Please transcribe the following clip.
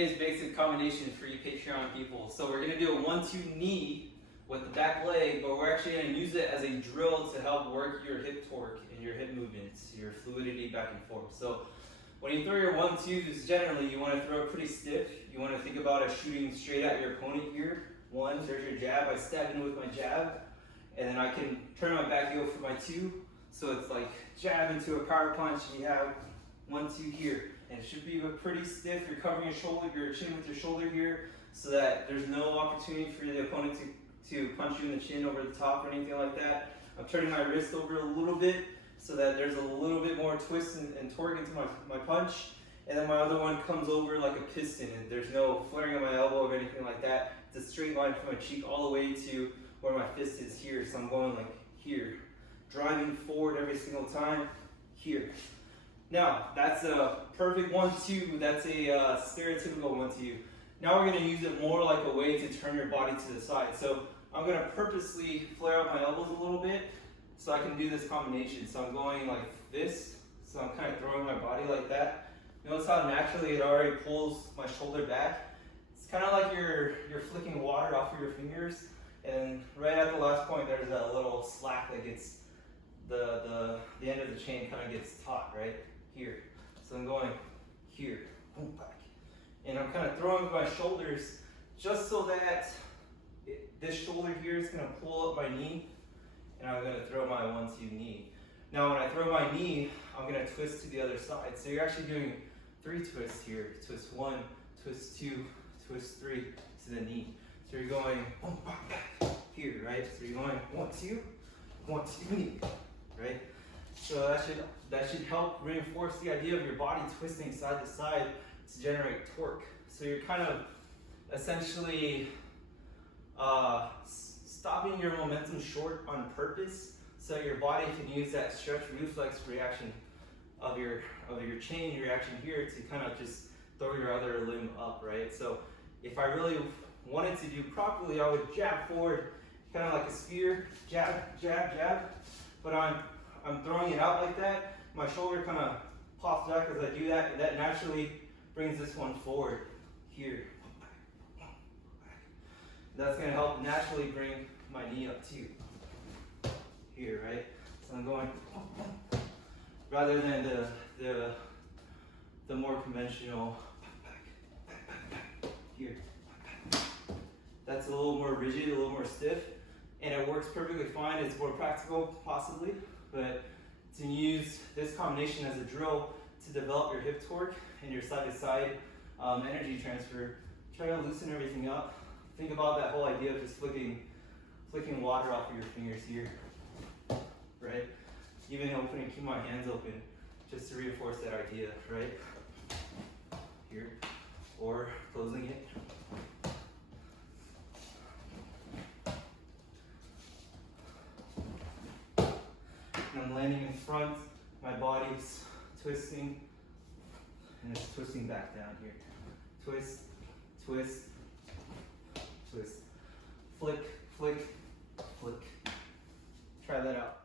today's basic combination for you Patreon people. So we're gonna do a 1-2 knee with the back leg, but we're actually gonna use it as a drill to help work your hip torque and your hip movements, your fluidity back and forth. So when you throw your 1-2s, generally you wanna throw it pretty stiff. You wanna think about it shooting straight at your opponent here. One, there's your jab, I stab in with my jab, and then I can turn my back heel for my 2. So it's like jab into a power punch, and you have 1-2 here. And it should be pretty stiff. You're covering your shoulder, your chin with your shoulder here, so that there's no opportunity for the opponent to punch you in the chin over the top or anything like that. I'm turning my wrist over a little bit so that there's a little bit more twist and torque into my punch. And then my other one comes over like a piston, and there's no flaring of my elbow or anything like that. It's a straight line from my cheek all the way to where my fist is here. So I'm going like here, driving forward every single time, here. Now, that's a perfect 1-2, that's a stereotypical 1-2. Now we're gonna use it more like a way to turn your body to the side. So I'm gonna purposely flare out my elbows a little bit so I can do this combination. So I'm going like this, so I'm kind of throwing my body like that. Notice how naturally it already pulls my shoulder back. It's kind of like you're flicking water off of your fingers, and right at the last point there's that little slack that gets, the end of the chain kind of gets taut, right? Here. So I'm going here, boom, back. And I'm kind of throwing with my shoulders just so that this shoulder here is going to pull up my knee, and I'm going to throw my 1-2 knee. Now when I throw my knee, I'm going to twist to the other side. So you're actually doing 3 twists here. Twist 1, twist 2, twist 3 to the knee. So you're going boom, back, here, right? So you're going 1-2, 1-2 knee, right? So that should help reinforce the idea of your body twisting side to side to generate torque. So you're kind of essentially stopping your momentum short on purpose, so your body can use that stretch reflex reaction of your chain reaction here to kind of just throw your other limb up, right? So if I really wanted to do properly, I would jab forward, kind of like a spear, jab, jab, jab, but I'm throwing it out like that. My shoulder kind of pops back as I do that, and that naturally brings this one forward here. That's going to help naturally bring my knee up too. Here, right? So I'm going rather than the more conventional here. That's a little more rigid, a little more stiff, and it works perfectly fine. It's more practical, possibly. But to use this combination as a drill to develop your hip torque and your side-to-side energy transfer, try to loosen everything up. Think about that whole idea of just flicking water off of your fingers here, right? Even opening, keep my hands open, just to reinforce that idea, right? Here, or closing it. And I'm landing in front, my body's twisting, and it's twisting back down here. Twist, twist, twist. Flick, flick, flick. Try that out.